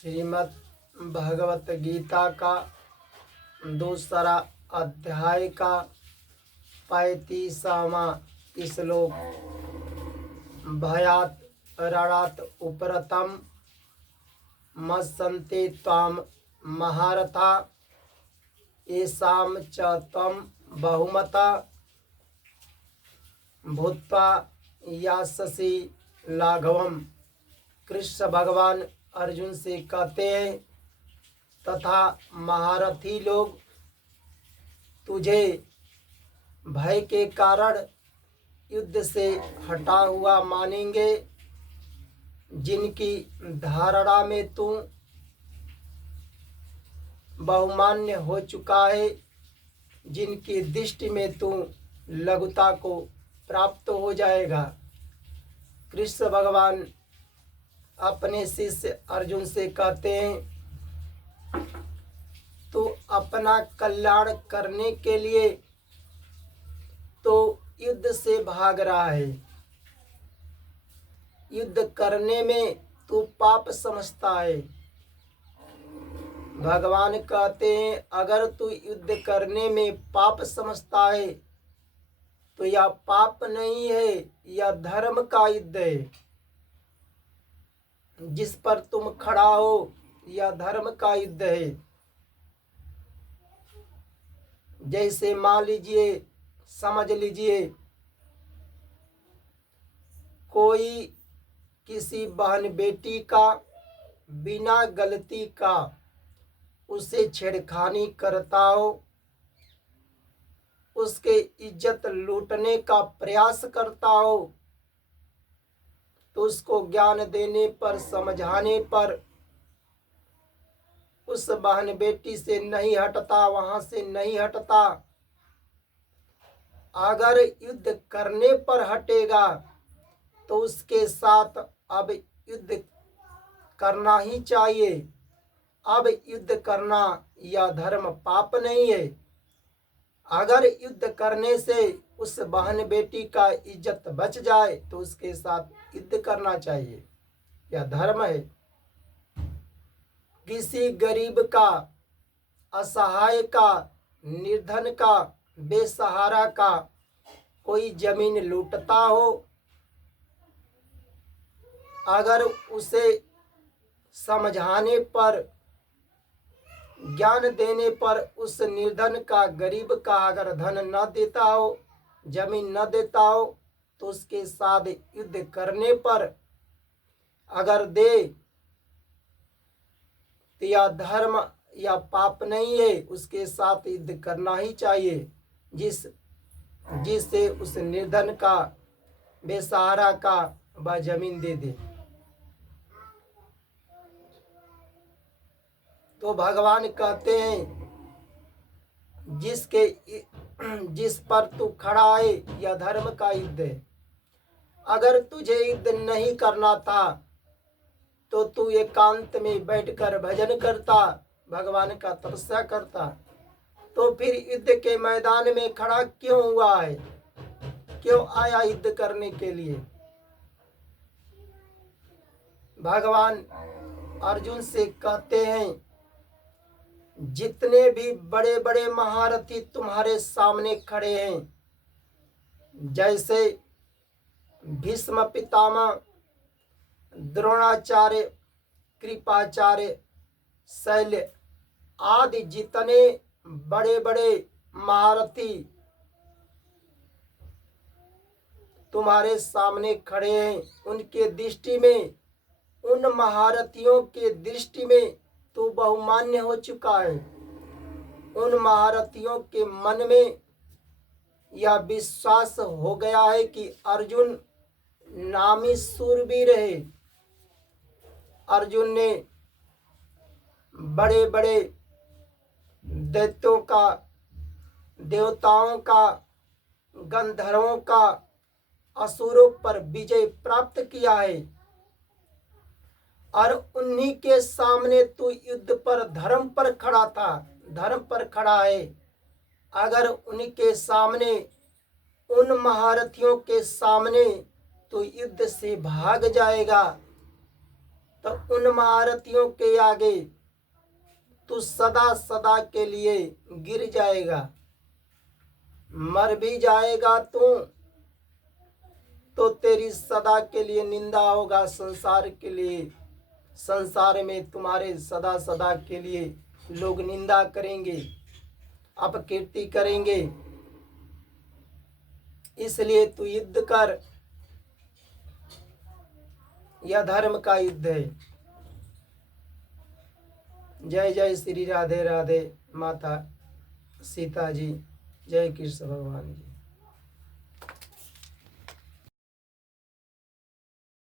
श्रीमद् भगवत गीता का दूसरा अध्याय का 35वां श्लोक। भयात रणात उपरतम मत्सन्ते त्वाम महारथा येषां च त्वं बहुमता भूत्वा यास्यसि लाघवम्। कृष्ण भगवान अर्जुन से कहते हैं, तथा महारथी लोग तुझे भय के कारण युद्ध से हटा हुआ मानेंगे, जिनकी धारणा में तू बहुमान्य हो चुका है, जिनकी दृष्टि में तू लघुता को प्राप्त हो जाएगा। कृष्ण भगवान अपने शिष्य अर्जुन से कहते हैं, तू अपना कल्याण करने के लिए तो युद्ध से भाग रहा है। युद्ध करने में तू पाप समझता है। भगवान कहते हैं, अगर तू युद्ध करने में पाप समझता है तो यह पाप नहीं है, यह धर्म का युद्ध है। जिस पर तुम खड़ा हो, यह धर्म का युद्ध है। जैसे मान लीजिए, समझ लीजिए, कोई किसी बहन बेटी का बिना गलती का उसे छेड़खानी करता हो, उसके इज्जत लूटने का प्रयास करता हो, तो उसको ज्ञान देने पर, समझाने पर उस बहन बेटी से नहीं हटता, वहां से नहीं हटता। अगर युद्ध करने पर हटेगा तो उसके साथ अब युद्ध करना ही चाहिए। अब युद्ध करना यह धर्म पाप नहीं है। अगर युद्ध करने से उस बहन बेटी का इज्जत बच जाए तो उसके साथ युद्ध करना चाहिए, यह धर्म है। किसी गरीब का, असहाय का, निर्धन का, बेसहारा का कोई जमीन लूटता हो, अगर उसे समझाने पर, ज्ञान देने पर उस निर्धन का, गरीब का अगर धन न देता हो, जमीन न देता हो, तो उसके साथ युद्ध करने पर अगर दे तो यह धर्म या पाप नहीं है, उसके साथ युद्ध करना ही चाहिए। जिससे उस निर्धन का, बेसहारा का वह जमीन दे दे। तो भगवान कहते हैं, जिस पर तू खड़ा है यह धर्म का युद्ध है। अगर तुझे युद्ध नहीं करना था तो तू एकांत में बैठकर भजन करता, भगवान का तपस्या करता। तो फिर युद्ध के मैदान में खड़ा क्यों हुआ है? क्यों आया युद्ध करने के लिए? भगवान अर्जुन से कहते हैं, जितने भी बड़े बड़े महारथी तुम्हारे सामने खड़े हैं, जैसे भीष्म पितामह, द्रोणाचार्य, कृपाचार्य, शैल्य आदि जितने बड़े बड़े महारथी तुम्हारे सामने खड़े हैं, उनके दृष्टि में, उन महारथियों के दृष्टि में तो बहुमान्य हो चुका है। उन महारथियों के मन में यह विश्वास हो गया है कि अर्जुन नामी शूरवीर है। अर्जुन ने बड़े बड़े दैत्यों का, देवताओं का, गंधर्वों का, असुरों पर विजय प्राप्त किया है। और उन्हीं के सामने तू युद्ध पर, धर्म पर खड़ा था, धर्म पर खड़ा है। अगर उनके सामने, उन महारथियों के सामने तो युद्ध से भाग जाएगा तो उन महारथियों के आगे तू सदा सदा के लिए गिर जाएगा, मर भी जाएगा तू तो तेरी सदा के लिए निंदा होगा संसार के लिए। संसार में तुम्हारे सदा सदा के लिए लोग निंदा करेंगे, अपकीर्ति करेंगे। इसलिए तू युद्ध कर, यह धर्म का युद्ध है। जय जय श्री राधे राधे माता सीता जी, जय कृष्ण भगवान जी।